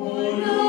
Oh, no.